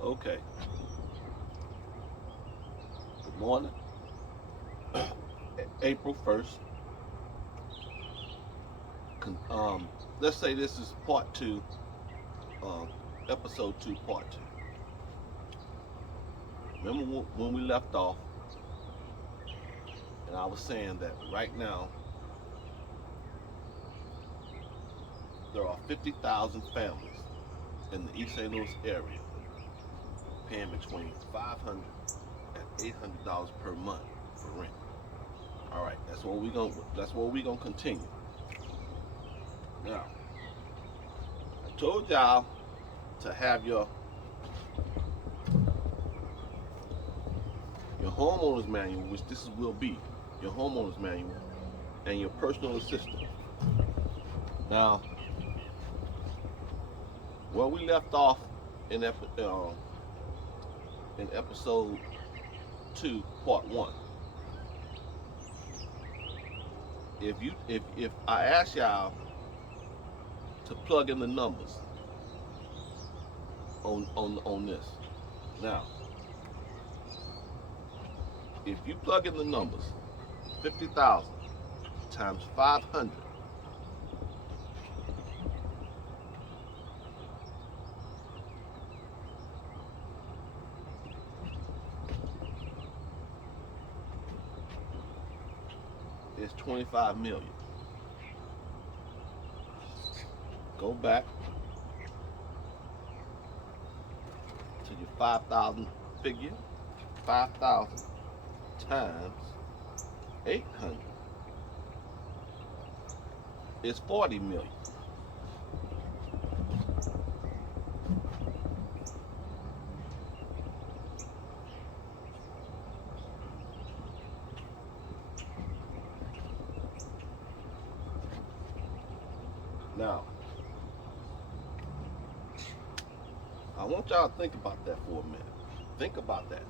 Okay. Good morning. April 1st. Let's say this is part two, um, episode two, part two. Remember when we left off, and I was saying that right now there are 50,000 families in the East St. Louis area paying between $500 and $800 per month for rent. All right, that's what we gonna continue. Now, I told y'all to have your homeowner's manual, which will be your homeowner's manual, and your personal assistant. Now, where we left off in episode two, part one. If I ask y'all to plug in the numbers on this, now, if you plug in the numbers, 50,000 times 500 is 25 million. Go back to your 5,000 figure. 5,000 times 800 is 40 million. Now, I want y'all to think about that for a minute. Think about that.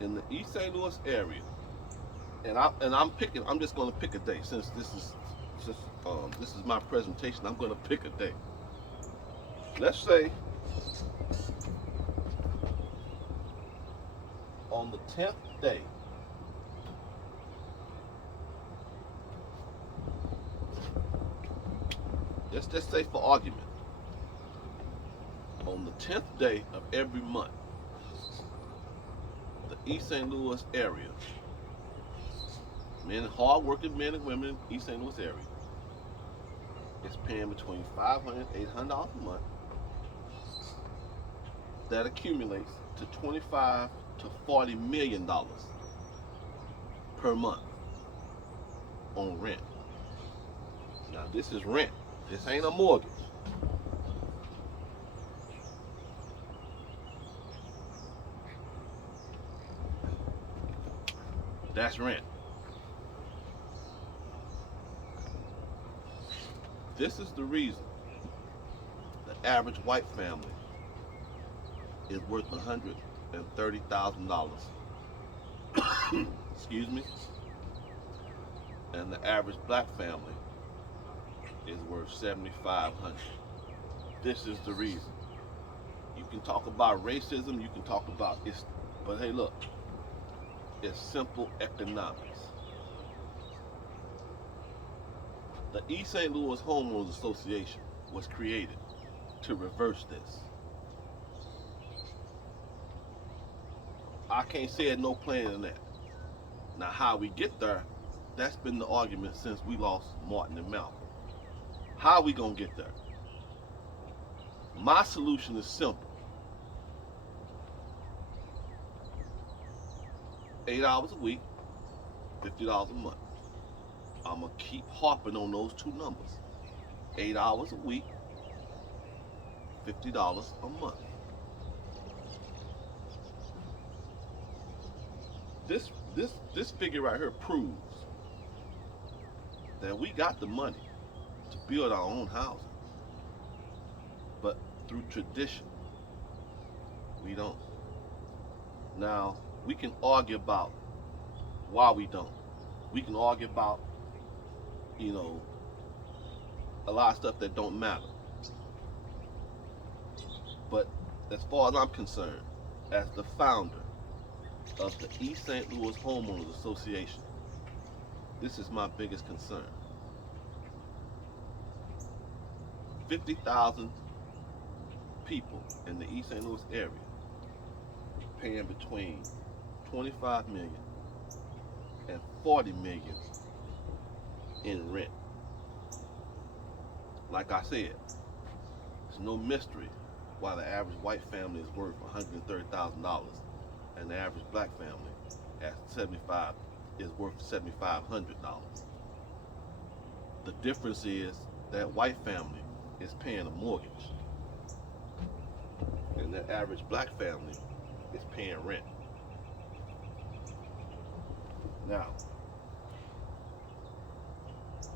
In the East St. Louis area, I'm just going to pick a day since this is my presentation. I'm going to pick a day. Let's say on the 10th day, let's just say for argument, on the 10th day of every month, the East St. Louis area, hard-working men and women in East St. Louis area, is paying between $500 and $800 a month. That accumulates to $25 to $40 million per month on rent. Now this is rent. This ain't a mortgage. That's rent. This is the reason the average white family is worth $130,000. Excuse me. And the average black family is worth $7,500. This is the reason. You can talk about racism, you can talk about it, but hey, look, it's simple economics. The East St. Louis Homeowners Association was created to reverse this. I can't say it no plainer than that. Now, how we get there, that's been the argument since we lost Martin and Malcolm. How are we gonna get there? My solution is simple. 8 hours a week, $50 a month. I'm gonna keep harping on those two numbers. 8 hours a week, $50 a month. This figure right here proves that we got the money to build our own housing, but through tradition, we don't. Now, we can argue about why we don't. We can argue about, you know, a lot of stuff that don't matter. But as far as I'm concerned, as the founder of the East St. Louis Homeowners Association, this is my biggest concern. 50,000 people in the East St. Louis area paying between 25 million and 40 million in rent. Like I said, it's no mystery why the average white family is worth $130,000 and the average black family at 75 is worth $7,500. The difference is that white family is paying a mortgage and that average black family is paying rent. Now,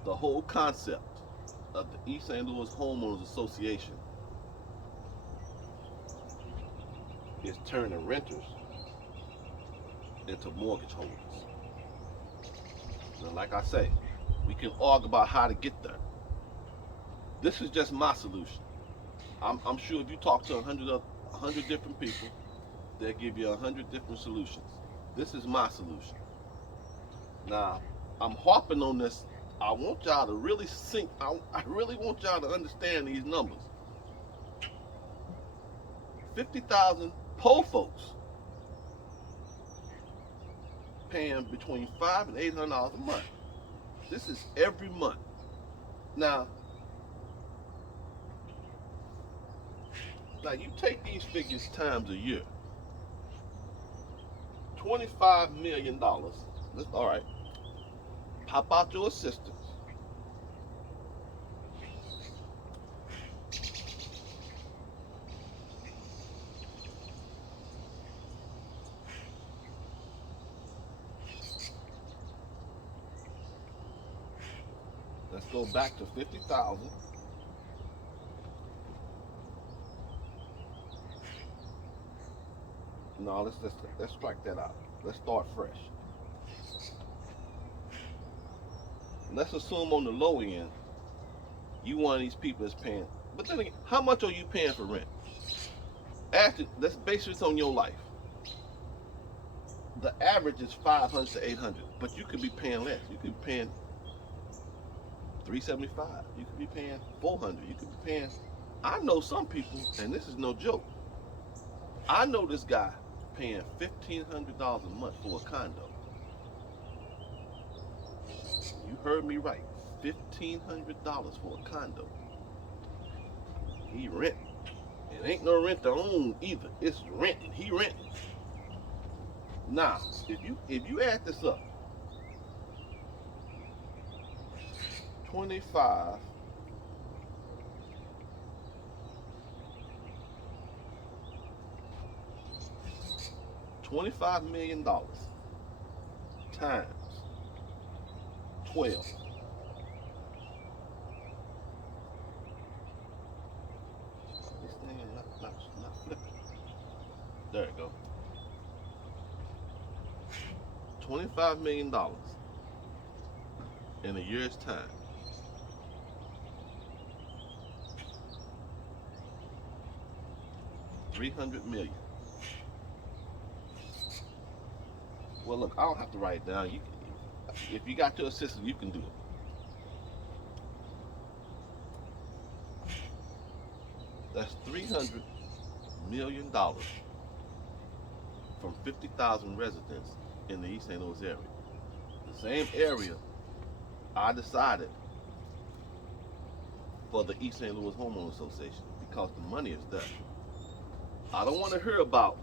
the whole concept of the East St. Louis Homeowners Association is turning renters into mortgage holders. Now, like I say, we can argue about how to get there. This is just my solution. I'm sure if you talk to 100 different people, they'll give you 100 different solutions. This is my solution. Now, I'm harping on this. I want y'all to really sink. I really want y'all to understand these numbers. 50,000 poor folks paying between $500 and $800 a month. This is every month. Now you take these figures times a year. $25 million. All right. Pop out your assistants. Let's go back to 50,000. No, let's strike that out. Let's start fresh. Let's assume on the low end, you one of these people is paying. But then again, how much are you paying for rent? Actually, let's base this on your life. The average is 500 to 800, but you could be paying less. You could be paying 375. You could be paying 400. You could be paying. I know some people, and this is no joke. I know this guy paying $1,500 a month for a condo. You heard me right. $1,500 for a condo. He renting. It ain't no rent to own either. It's renting. He renting. Now, if you add this up, 25 $25 million times 12. This thing is not flipping. There you go. $25 million in a year's time. $300 million. Well, look, I don't have to write it down. If you got your assistant, you can do it. That's $300 million from 50,000 residents in the East St. Louis area. The same area I decided for the East St. Louis Homeowners Association because the money is there. I don't want to hear about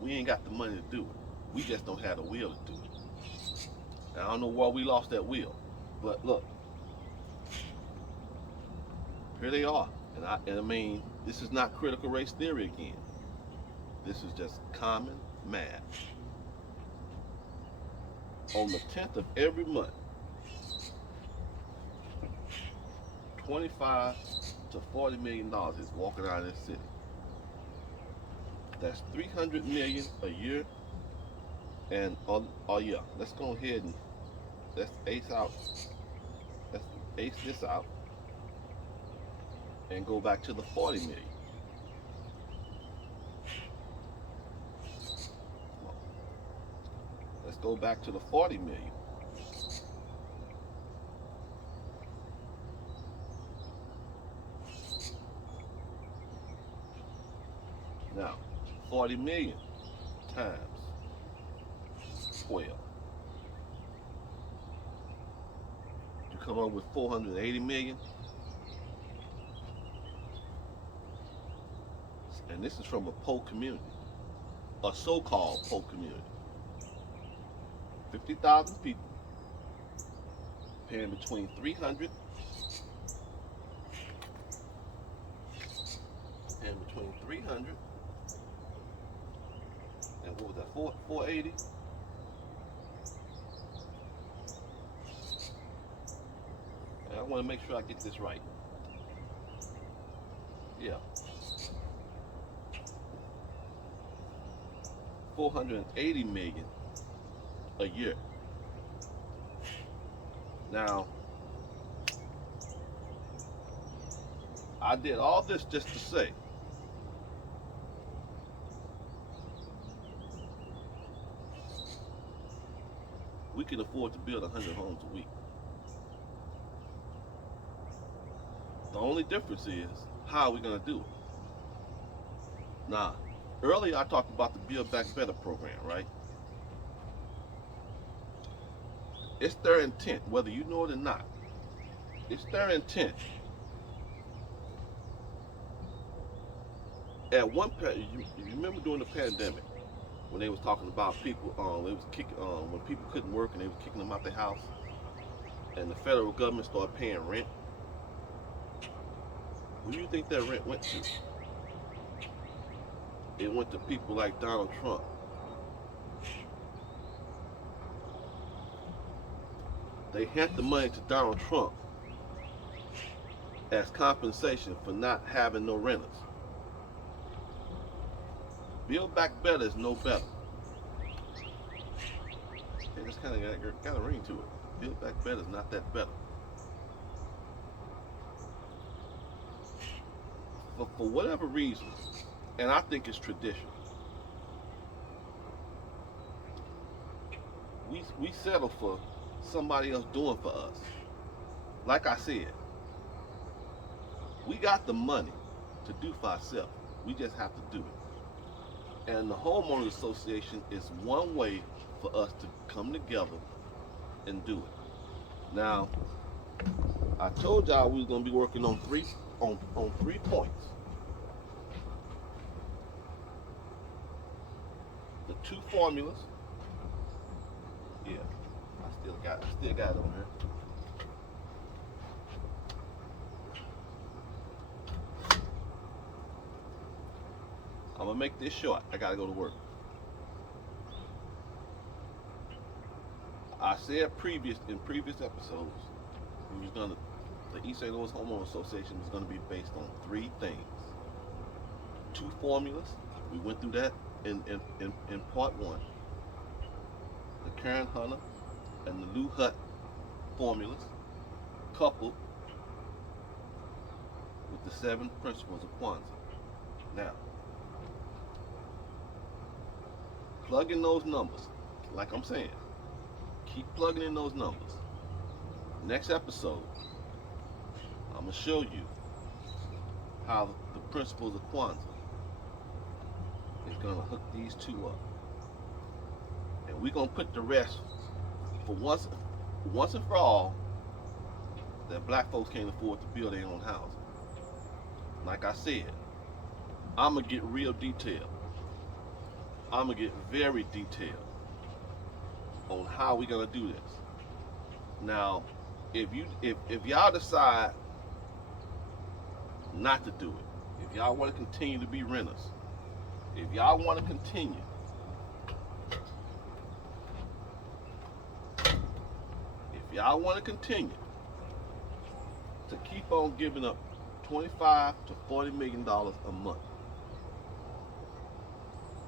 we ain't got the money to do it. We just don't have the will to do it. And I don't know why we lost that will. But look, here they are. And I mean, this is not critical race theory again. This is just common math. On the 10th of every month, 25 to $40 million is walking out of this city. That's $300 million a year And oh yeah, let's go ahead and let's ace out. Let's ace this out and go back to the 40 million. Let's go back to the 40 million. Now, 40 million times 12. You come up with 480 million. And this is from a poor community, a so-called poor community. 50,000 people paying between 300 and between 300 and what was that, 480? And I want to make sure I get this right. Yeah. 480 million a year. Now, I did all this just to say we can afford to build 100 homes a week. The only difference is how are we going to do it? Now, earlier I talked about the Build Back Better program, right? It's their intent, whether you know it or not. It's their intent. At one point, you remember during the pandemic when they was talking about people, they was kicking, when people couldn't work and they was kicking them out their house, and the federal government started paying rent. Who do you think that rent went to? It went to people like Donald Trump. They hand the money to Donald Trump as compensation for not having no renters. Build Back Better is no better. It just kind of got a ring to it. Build Back Better is not that better. But for whatever reason, and I think it's tradition, we settle for somebody else doing for us. Like I said, we got the money to do for ourselves. We just have to do it. And the Homeowners Association is one way for us to come together and do it. Now, I told y'all we was gonna be working on three points. The two formulas. Yeah, I still got it on here. I'm gonna make this short. I gotta go to work. I said in previous episodes, the East St. Louis Homeowners Association was gonna be based on three things. Two formulas. We went through that in part one. The Karen Hunter and the Lou Hutt formulas, coupled with the 7 principles of Kwanzaa. Now, plug in those numbers, like I'm saying. Keep plugging in those numbers. Next episode, I'm going to show you how the principles of Kwanzaa is going to hook these two up. And we're going to put the rest, for once and for all, that black folks can't afford to build their own housing. Like I said, I'm going to get real detailed. I'm going to get very detailed on how we're going to do this. Now, if y'all decide not to do it, if y'all want to continue to be renters, if y'all want to continue to keep on giving up $25 to $40 million a month,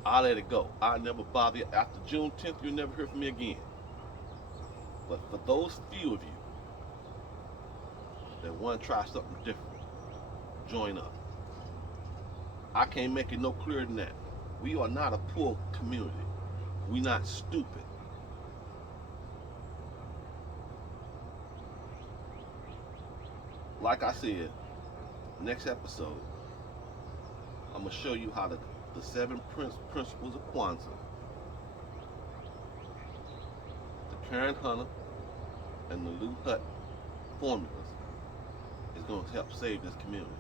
I let it go. I never bother you. After June 10th, you'll never hear from me again. But for those few of you that want to try something different, join up. I can't make it no clearer than that. We are not a poor community. We're not stupid. Like I said, next episode, I'm going to show you how the 7 principles of Kwanzaa, the Karen Hunter, and the Lou Hut formulas is going to help save this community.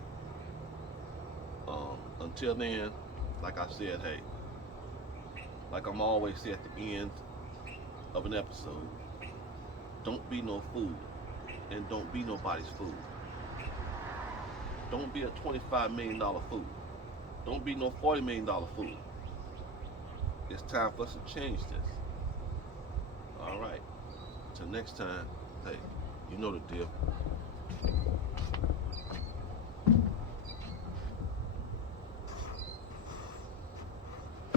Until then, like I said, hey, like I'm always say at the end of an episode, don't be no fool, and don't be nobody's fool. Don't be a $25 million fool. Don't be no $40 million fool. It's time for us to change this. All right. Till next time, hey, you know the deal.